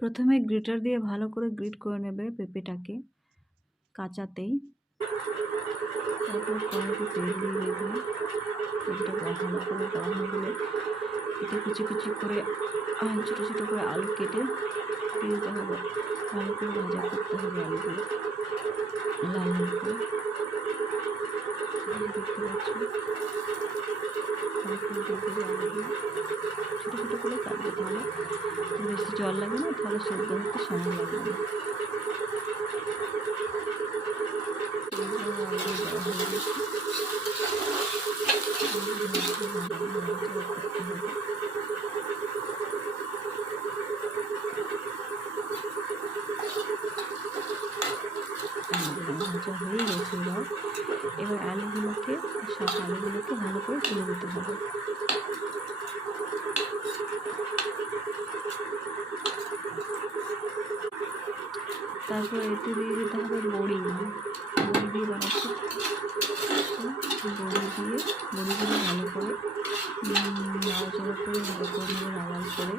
প্রথমে গ্রেটার দিয়ে ভালো করে গ্রেট করে নেবে পেঁপেটাকে কাঁচাতেই। তারপর কড়াইতে তেল দিয়ে দেবে। তেলটা ভালো করে গরম হয়ে গেলে এতে কুচি কুচি করে ছোটো ছোটো করে আলু কেটে দিয়ে দিতে হবে। ভালো করে ভাজা করতে হবে আলুগুলো লাল লাল করে। দেখতে পাচ্ছ ভালো করে দিয়ে দেবে আলুগুলো, ছোটো ছোটো করে কাটবে, তাহলে বেশি জল লাগে না, তাহলে সেদ্ধ হতে সময় লাগবে না। ভাজা হয়ে গেছে। এবার আলুগুলোকে সব আলুগুলোকে ভালো করে তুলে দিতে হবে। তারপর এতে দিয়ে দিতে হবে বড়ি দিয়ে বানাচ্ছি। বড়িগুলো ভালো করে নাড়াচাড়া করে ভালো করে নেবে, লাল করে।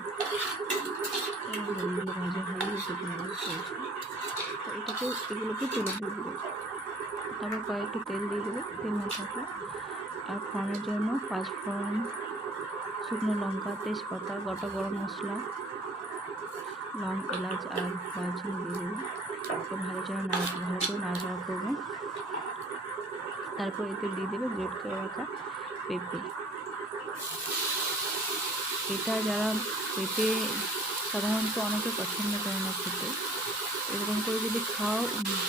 বড়িগুলো ভাজা হয়ে গেছে, এগুলোকে তুলে দিয়ে দেবে। তারপর কয়েকটু তেল দিয়ে দেবে, তেল না থাকলে। আর ফোড়নের জন্য 5 ফোড়ন, শুকনো লঙ্কা, তেজপাতা, গোটা গরম মশলা, লং, এলাচ আর দারচিনি দিয়ে দেবে। ভালো করে নাড়াচাড়া করবে। তারপর এতে দিয়ে দেবে গ্রেট করে রাখা পেঁপে। এটা যারা পেঁপে সাধারণত অনেকে পছন্দ করে না খেতে, এরকম করে যদি খাও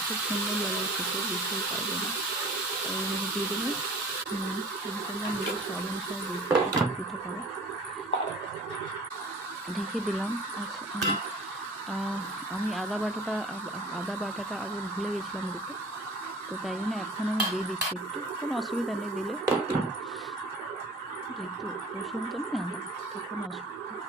খুব সুন্দর লাগে খেতে, বুঝতেই পারবে না। এর মধ্যে দিয়ে দেবে তোমরা নিজের স্বাদ অনুসারে দিতে পারো। ঢেকে দিলাম। আমি আদা বাটাটা আগে ভুলে গেছিলাম দিতে, তো তাই জন্য এখন আমি দিয়ে দিচ্ছি একটু, কোনো অসুবিধা নেই দিলে, একটু রসুন তো নেই আদা, তো কোনো অসুবিধা নেই।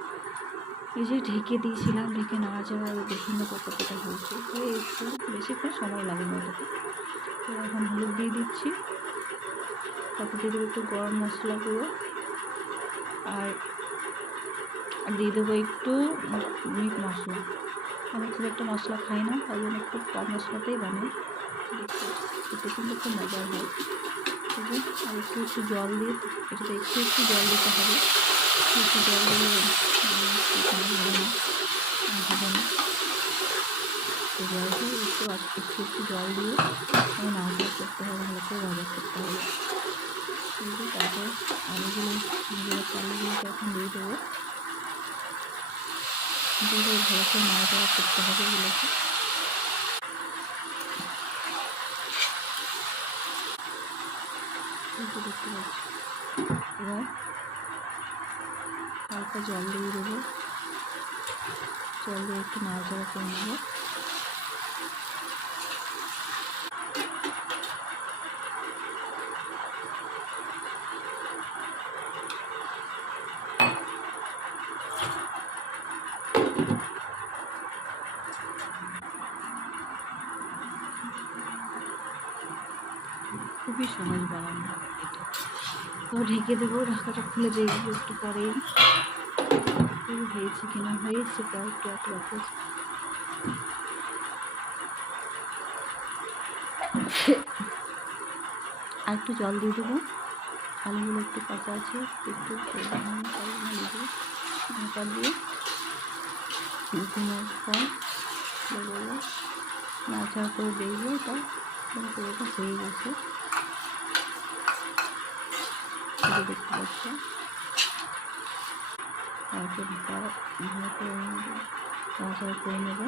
এই যে ঢেকে দিয়েছিলাম, ঢেকে নাড়াচাড়া দেখুন কতটা হয়েছে, একটু বেশিক্ষণ সময় লাগে না ওটাতে। তো এখন হলুদ দিয়ে দিচ্ছি, তারপর দিয়ে দেবো একটু গরম মশলা গুঁড়ো, আর দিয়ে দেবো একটু মিট মশলা। আমি খুব একটা মশলা খাই না, তাই জন্য খুব কম মশলাতেই বানাই, এতে কিন্তু খুব মজার হয়। ঠিক আছে, আর একটু জল দিয়ে এটাতে একটু জল দিতে হবে। একটু জল দিলে হবে না। তো জল দিয়ে একটু জল দিয়ে আমি নাড়াচাড়া করতে হবে, ভালো করে ভাজা করতে হবে। কিন্তু তারপর আলুগুলোকে এখন দিয়ে দেবো, ভালো করে নাড়াচাড়া করতে হবে এগুলোকে। দেখতে পাচ্ছি। এবার হালকা জল দিয়ে দেবো, জল দিয়ে একটু নাড়াচাড়া করে নেবো। খুবই সহজ বানানো এটা। তো ঢেকে দেবো, ঢাকাটা খুলে দেখবো একটু পরে হয়েছে কিনা। হয়েছে প্রায়, একটু আছে। আর একটু জল দিয়ে দেবো, আলুগুলো একটু কাঁচা আছে, একটু ঢাকা দিয়ে ঘুমের পর নাড়াচাড়া করে দেখবো এটা পুরোটা হয়ে গেছে। দেখতে পাচ্ছি। তারপর নাড়াচাড়া করে নেবো,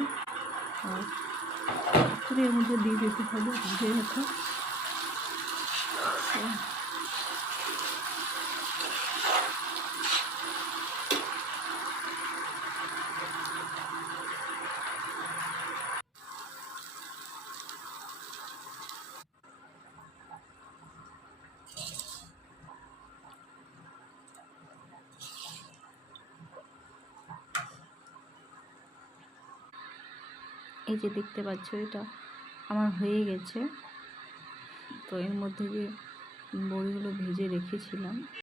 আর এর মধ্যে দিয়ে দিতে হবে ভেজে রাখা। এই যে দেখতে পাচ্ছ, এটা আমার হয়ে গেছে। তো এর মধ্যে যে বড়িগুলো ভেজে রেখেছিলাম